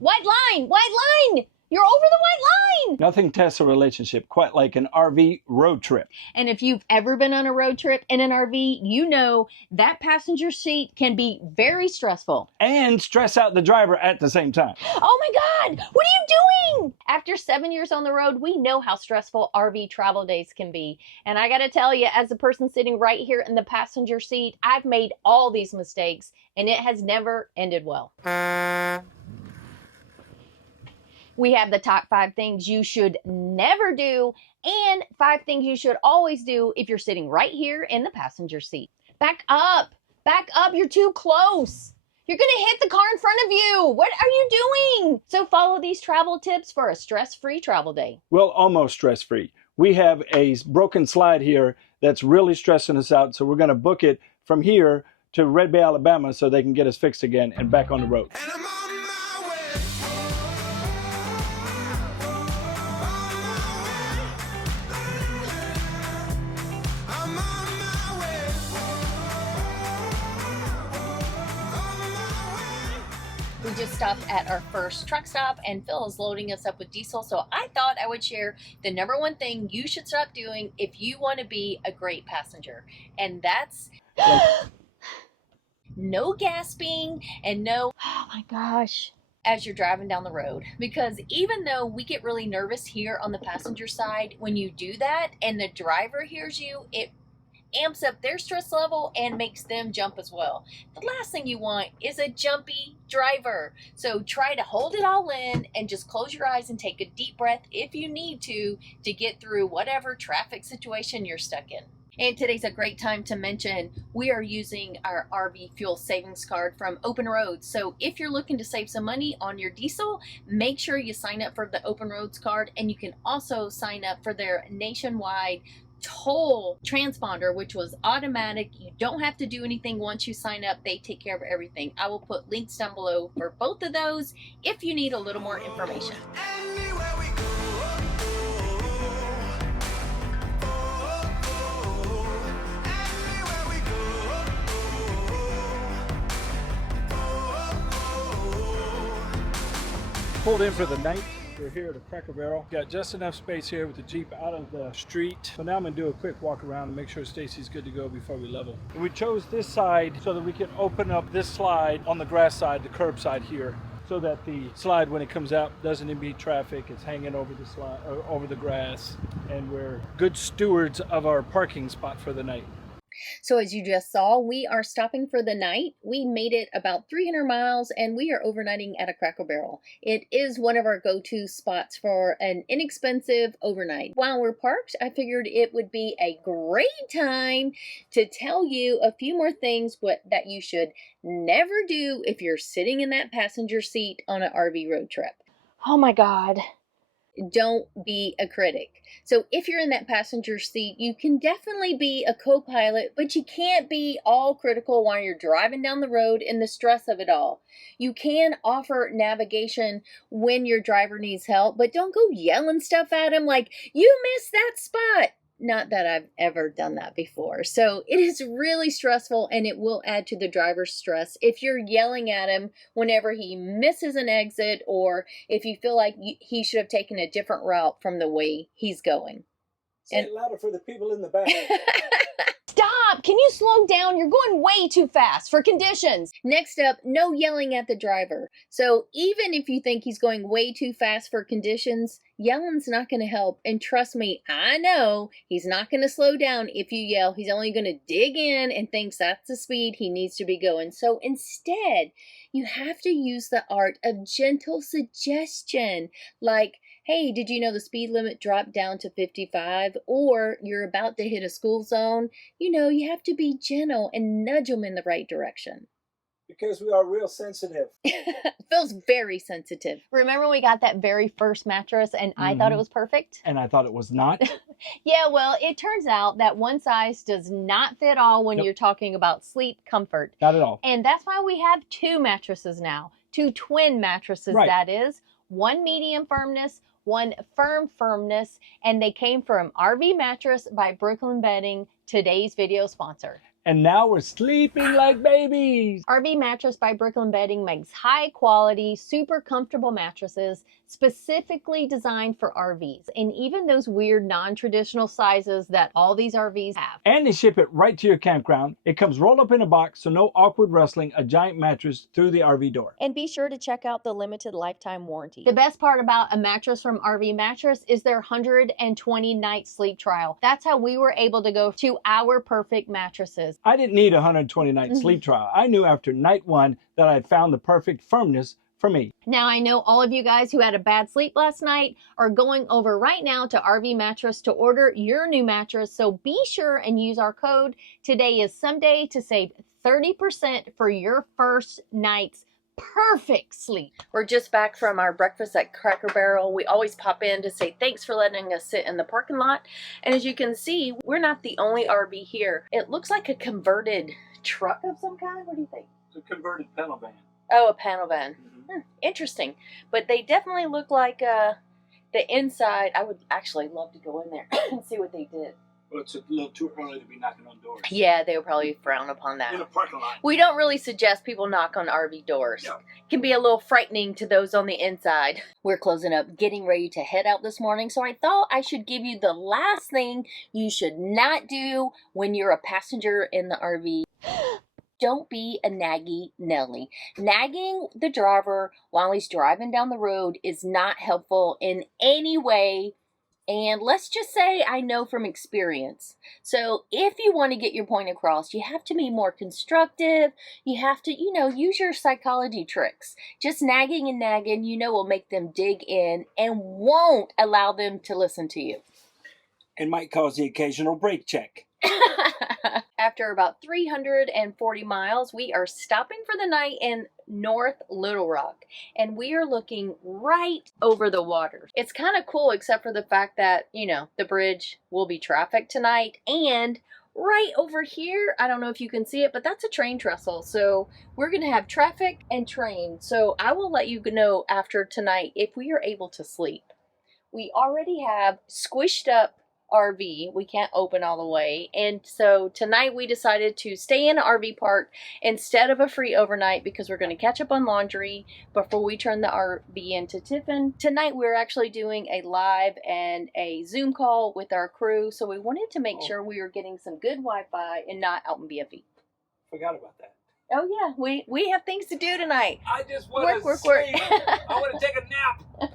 White line! White line! You're over the white line! Nothing tests a relationship quite like an RV road trip. And if you've ever been on a road trip in an RV, you know that passenger seat can be very stressful. And stress out the driver at the same time. Oh my God, what are you doing? After 7 years on the road, we know how stressful RV travel days can be. And I gotta tell you, as a person sitting right here in the passenger seat, I've made all these mistakes and it has never ended well. We have the top 5 things you should never do and 5 things you should always do if you're sitting right here in the passenger seat. Back up, you're too close. You're gonna hit the car in front of you. What are you doing? So follow these travel tips for a stress-free travel day. Well, almost stress-free. We have a broken slide here that's really stressing us out, so we're gonna book it from here to Red Bay, Alabama, so they can get us fixed again and back on the road. We just stopped at our first truck stop and Phil is loading us up with diesel. So I thought I would share the #1 thing you should stop doing if you want to be a great passenger. And that's no gasping and no, oh my gosh, as you're driving down the road. Because even though we get really nervous here on the passenger side, when you do that and the driver hears you, it amps up their stress level and makes them jump as well. The last thing you want is a jumpy driver. So try to hold it all in and just close your eyes and take a deep breath if you need to get through whatever traffic situation you're stuck in. And today's a great time to mention we are using our RV fuel savings card from Open Roads. So if you're looking to save some money on your diesel, make sure you sign up for the Open Roads card, and you can also sign up for their nationwide toll transponder, which was automatic. You don't have to do anything once you sign up. They take care of everything. I will put links down below for both of those if you need a little more information. Pulled in for the night. We're here at a Cracker Barrel. Got just enough space here with the Jeep out of the street. So now I'm gonna do a quick walk around and make sure Stacy's good to go before we level. We chose this side so that we can open up this slide on the grass side, the curb side here, so that the slide, when it comes out, doesn't impede traffic. It's hanging over the slide, over the grass, and we're good stewards of our parking spot for the night. So as you just saw, we are stopping for the night. We made it about 300 miles and we are overnightting at a Cracker Barrel. It is one of our go-to spots for an inexpensive overnight. While we're parked, I figured it would be a great time to tell you a few more things that you should never do if you're sitting in that passenger seat on an RV road trip. Oh my God. Don't be a critic. So if you're in that passenger seat, you can definitely be a co-pilot, but you can't be all critical while you're driving down the road in the stress of it all. You can offer navigation when your driver needs help, but don't go yelling stuff at him like, you missed that spot. Not that I've ever done that before. So it is really stressful and it will add to the driver's stress if you're yelling at him whenever he misses an exit or if you feel like he should have taken a different route from the way he's going. Say it louder for the people in the back. Stop! Can you slow down? You're going way too fast for conditions. Next up, no yelling at the driver. So even if you think he's going way too fast for conditions, yelling's not going to help. And trust me, I know he's not going to slow down if you yell. He's only going to dig in and thinks that's the speed he needs to be going. So instead, you have to use the art of gentle suggestion. Like, hey, did you know the speed limit dropped down to 55? Or you're about to hit a school zone. You know, you have to be gentle and nudge them in the right direction. Because we are real sensitive. Phil's very sensitive. Remember we got that very first mattress and I thought it was perfect? And I thought it was not. Yeah, well, it turns out that one size does not fit all when you're talking about sleep comfort. Not at all. And that's why we have 2 mattresses now. 2 twin mattresses, right. That is. One medium firmness, one firm firmness, and they came from RV Mattress by Brooklyn Bedding, today's video sponsor. And now we're sleeping like babies. RV Mattress by Brooklyn Bedding makes high quality, super comfortable mattresses specifically designed for RVs, and even those weird non-traditional sizes that all these RVs have. And they ship it right to your campground. It comes rolled up in a box, so no awkward rustling a giant mattress through the RV door. And be sure to check out the limited lifetime warranty. The best part about a mattress from RV Mattress is their 120-night sleep trial. That's how we were able to go to our perfect mattresses. I didn't need a 120-night sleep trial. I knew after night 1 that I had found the perfect firmness for me. Now, I know all of you guys who had a bad sleep last night are going over right now to RV Mattress to order your new mattress, so be sure and use our code. Today is Someday to save 30% for your first night's perfect sleep. We're just back from our breakfast at Cracker Barrel. We always pop in to say thanks for letting us sit in the parking lot. And as you can see, we're not the only RV here. It looks like a converted truck of some kind. What do you think? It's a converted panel van. Oh, a panel van. Interesting. But they definitely look like the inside. I would actually love to go in there and see what they did. Well, it's a little too early to be knocking on doors. Yeah, they would probably frown upon that. In a parking lot. We don't really suggest people knock on RV doors. No. It can be a little frightening to those on the inside. We're closing up, getting ready to head out this morning, so I thought I should give you the last thing you should not do when you're a passenger in the RV. Don't be a naggy Nelly. Nagging the driver while he's driving down the road is not helpful in any way. And let's just say I know from experience. So if you want to get your point across, you have to be more constructive. You have to, use your psychology tricks. Just nagging and nagging, will make them dig in and won't allow them to listen to you. It might cause the occasional brake check. After about 340 miles, we are stopping for the night in North Little Rock, and we are looking right over the water. It's kind of cool, except for the fact that, the bridge will be trafficked tonight, and right over here, I don't know if you can see it, but that's a train trestle. So we're going to have traffic and train. So I will let you know after tonight if we are able to sleep. We already have squished up RV. We can't open all the way, and so tonight we decided to stay in an RV park instead of a free overnight because we're going to catch up on laundry before we turn the RV into Tiffin. Tonight we're actually doing a live and a Zoom call with our crew, so we wanted to make sure we were getting some good Wi-Fi and not out in BFE. Forgot about that. Oh yeah, we have things to do tonight. I just want to sleep. I want to take a nap.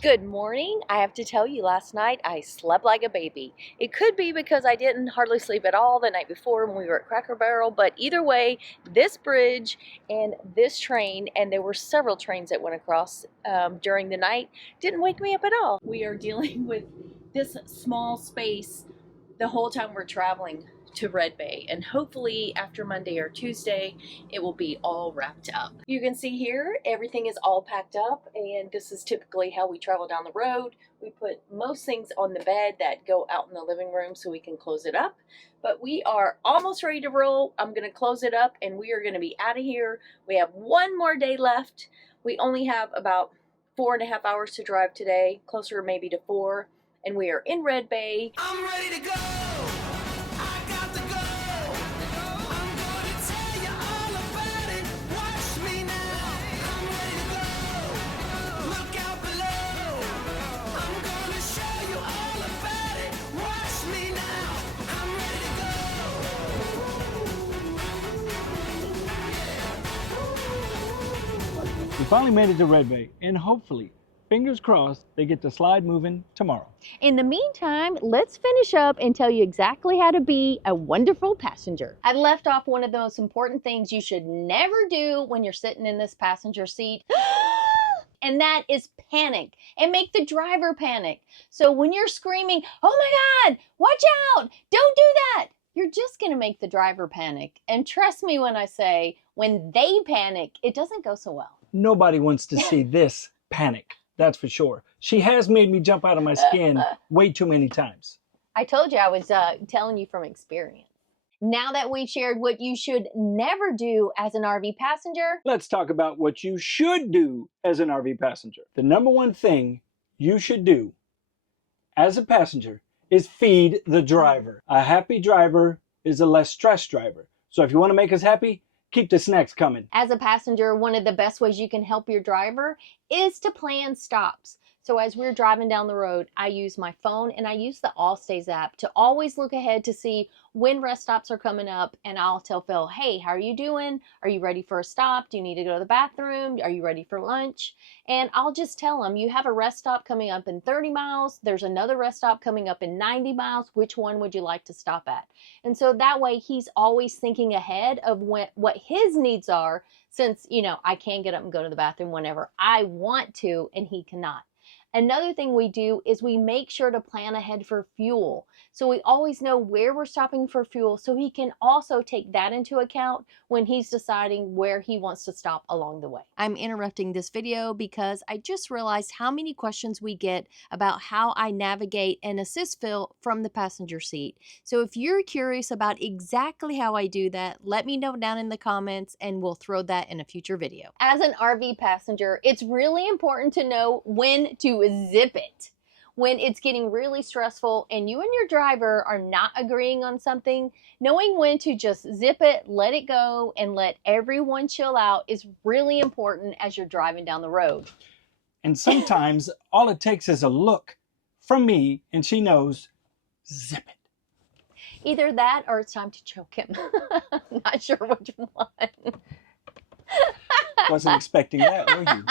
Good morning. I have to tell you, last night I slept like a baby. It could be because I didn't hardly sleep at all the night before when we were at Cracker Barrel, but either way, this bridge and this train, and there were several trains that went across during the night, didn't wake me up at all. We are dealing with this small space the whole time we're traveling to Red Bay, and hopefully after Monday or Tuesday it will be all wrapped up. You can see here everything is all packed up, and this is typically how we travel down the road. We put most things on the bed that go out in the living room so we can close it up, but we are almost ready to roll. I'm going to close it up and we are going to be out of here. We have one more day left. We only have about 4.5 hours to drive today, closer maybe to 4, and we are in Red Bay. I'm ready to go. We finally made it to Red Bay, and hopefully, fingers crossed, they get the slide moving tomorrow. In the meantime, let's finish up and tell you exactly how to be a wonderful passenger. I left off one of those important things you should never do when you're sitting in this passenger seat. And that is panic and make the driver panic. So when you're screaming, "Oh my God, watch out, don't do that," you're just gonna make the driver panic. And trust me when I say, when they panic, it doesn't go so well. Nobody wants to see this panic, that's for sure. She has made me jump out of my skin way too many times. I told you I was telling you from experience. Now that we've shared what you should never do as an RV passenger, Let's talk about what you should do as an RV passenger. The number one thing you should do as a passenger is feed the driver. A happy driver is a less stressed driver. So if you want to make us happy, keep the snacks coming. As a passenger, one of the best ways you can help your driver is to plan stops. So as we're driving down the road, I use my phone and I use the Allstays app to always look ahead to see when rest stops are coming up, and I'll tell Phil, hey, how are you doing? Are you ready for a stop? Do you need to go to the bathroom? Are you ready for lunch? And I'll just tell him, you have a rest stop coming up in 30 miles. There's another rest stop coming up in 90 miles. Which one would you like to stop at? And so that way he's always thinking ahead of what his needs are, since, you know, I can get up and go to the bathroom whenever I want to and he cannot. Another thing we do is we make sure to plan ahead for fuel. So we always know where we're stopping for fuel, so he can also take that into account when he's deciding where he wants to stop along the way. I'm interrupting this video because I just realized how many questions we get about how I navigate and assist Phil from the passenger seat. So if you're curious about exactly how I do that, let me know down in the comments and we'll throw that in a future video. As an RV passenger, it's really important to know when to zip it. When it's getting really stressful and you and your driver are not agreeing on something, knowing when to just zip it, let it go, and let everyone chill out is really important as you're driving down the road. And sometimes all it takes is a look from me and she knows, zip it. Either that or it's time to choke him. Not sure which one. Wasn't expecting that, were you?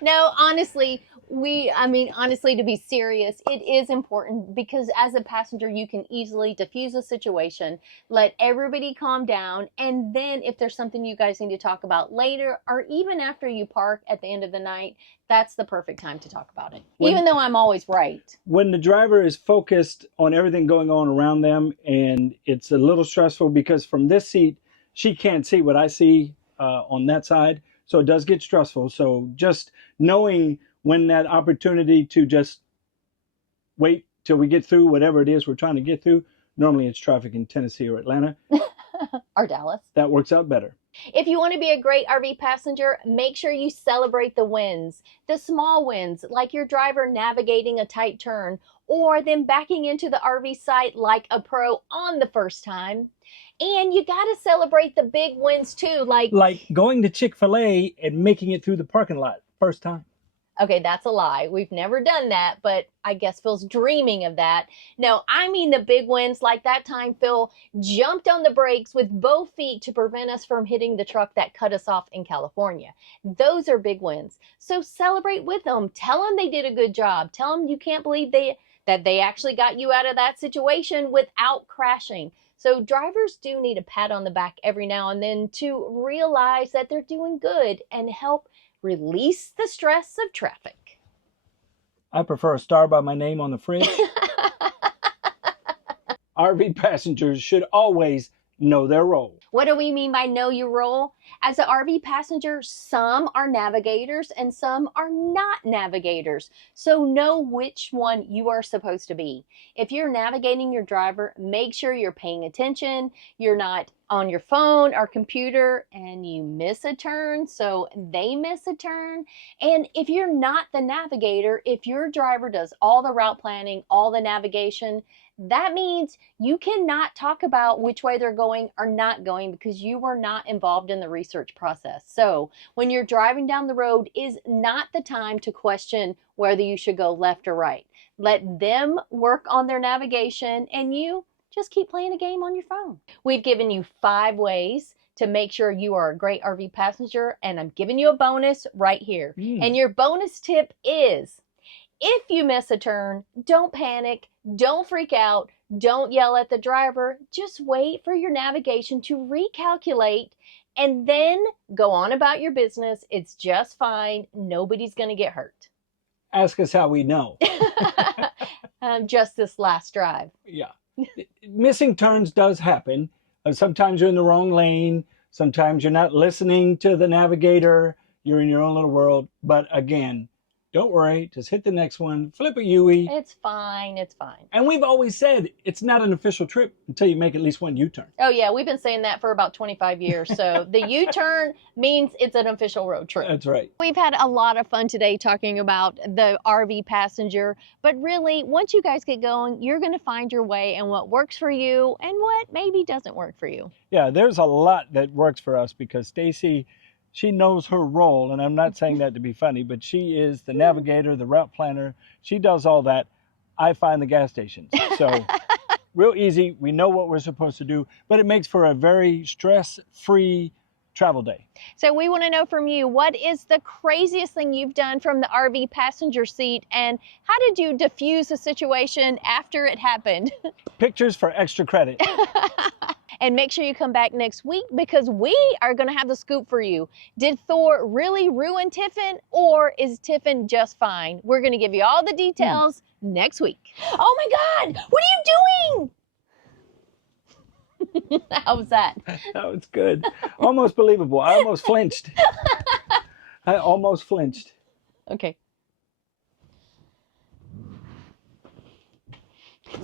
No, honestly, honestly, to be serious, it is important because as a passenger, you can easily diffuse a situation, let everybody calm down, and then if there's something you guys need to talk about later, or even after you park at the end of the night, that's the perfect time to talk about it, even though I'm always right. When the driver is focused on everything going on around them, and it's a little stressful because from this seat, she can't see what I see on that side. So it does get stressful. So just knowing when that opportunity to just wait till we get through whatever it is we're trying to get through. Normally it's traffic in Tennessee or Atlanta. Or Dallas. That works out better. If you want to be a great RV passenger, make sure you celebrate the wins. The small wins, like your driver navigating a tight turn, or them backing into the RV site like a pro on the first time. And you got to celebrate the big wins too, like going to Chick-fil-A and making it through the parking lot first time. Okay, that's a lie. We've never done that, but I guess Phil's dreaming of that. No, I mean the big wins, like that time Phil jumped on the brakes with both feet to prevent us from hitting the truck that cut us off in California. Those are big wins. So celebrate with them. Tell them they did a good job. Tell them you can't believe that they actually got you out of that situation without crashing. So drivers do need a pat on the back every now and then to realize that they're doing good and help release the stress of traffic. I prefer a star by my name on the fridge. RV passengers should always know their role. What do we mean by know your role? As an RV passenger, some are navigators and some are not navigators. So know which one you are supposed to be. If you're navigating your driver, make sure you're paying attention. You're not on your phone or computer and you miss a turn, so they miss a turn. And if you're not the navigator, if your driver does all the route planning, all the navigation, that means you cannot talk about which way they're going or not going because you were not involved in the research process. So when you're driving down the road is not the time to question whether you should go left or right. Let them work on their navigation and you just keep playing a game on your phone. We've given you 5 ways to make sure you are a great RV passenger, and I'm giving you a bonus right here. And your bonus tip is, if you miss a turn, don't panic, don't freak out, don't yell at the driver. Just wait for your navigation to recalculate and then go on about your business. It's just fine. Nobody's going to get hurt. Ask us how we know. Just this last drive. Yeah. Missing turns does happen. Sometimes you're in the wrong lane. Sometimes you're not listening to the navigator. You're in your own little world. But again, Don't worry, just hit the next one, flip a U-ey. It's fine. It's fine. And we've always said it's not an official trip until you make at least one U-turn. Oh, yeah. We've been saying that for about 25 years. So the U-turn means it's an official road trip. That's right. We've had a lot of fun today talking about the RV passenger. But really, once you guys get going, you're going to find your way and what works for you and what maybe doesn't work for you. Yeah, there's a lot that works for us because Stacy, she knows her role, and I'm not saying that to be funny, but she is the navigator, the route planner. She does all that. I find the gas stations. So real easy. We know what we're supposed to do, but it makes for a very stress-free travel day. So we want to know from you, what is the craziest thing you've done from the RV passenger seat, and how did you diffuse the situation after it happened? Pictures for extra credit. And make sure you come back next week because we are going to have the scoop for you. Did Thor really ruin Tiffin, or is Tiffin just fine? We're going to give you all the details next week. Oh my God, what are you doing? How was that? That was good. Almost believable. I almost flinched. I almost flinched. Okay.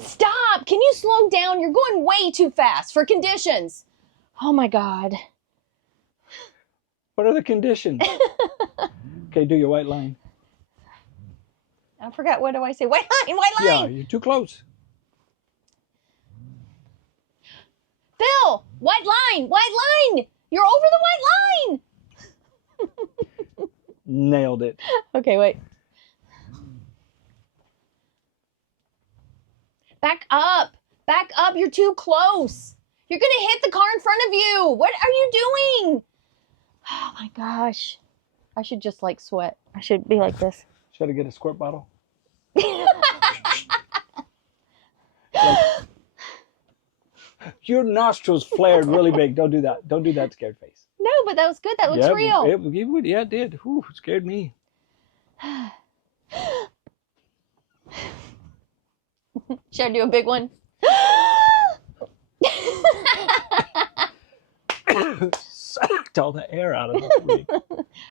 Stop! Can you slow down? You're going way too fast for conditions. Oh my God. What are the conditions? Okay, do your white line. I forgot, what do I say? White line, white line! Yeah, you're too close. Phil, white line, white line! You're over the white line! Nailed it. Okay, wait. Back up, you're too close. You're gonna hit the car in front of you. What are you doing? Oh my gosh. I should just like sweat. I should be like this. Should I get a squirt bottle? Your nostrils flared really big. Don't do that. Don't do that, scared face. No, but that was good. That looks real. It did. Whew, it scared me. Should I do a big one? Sucked all the air out of it.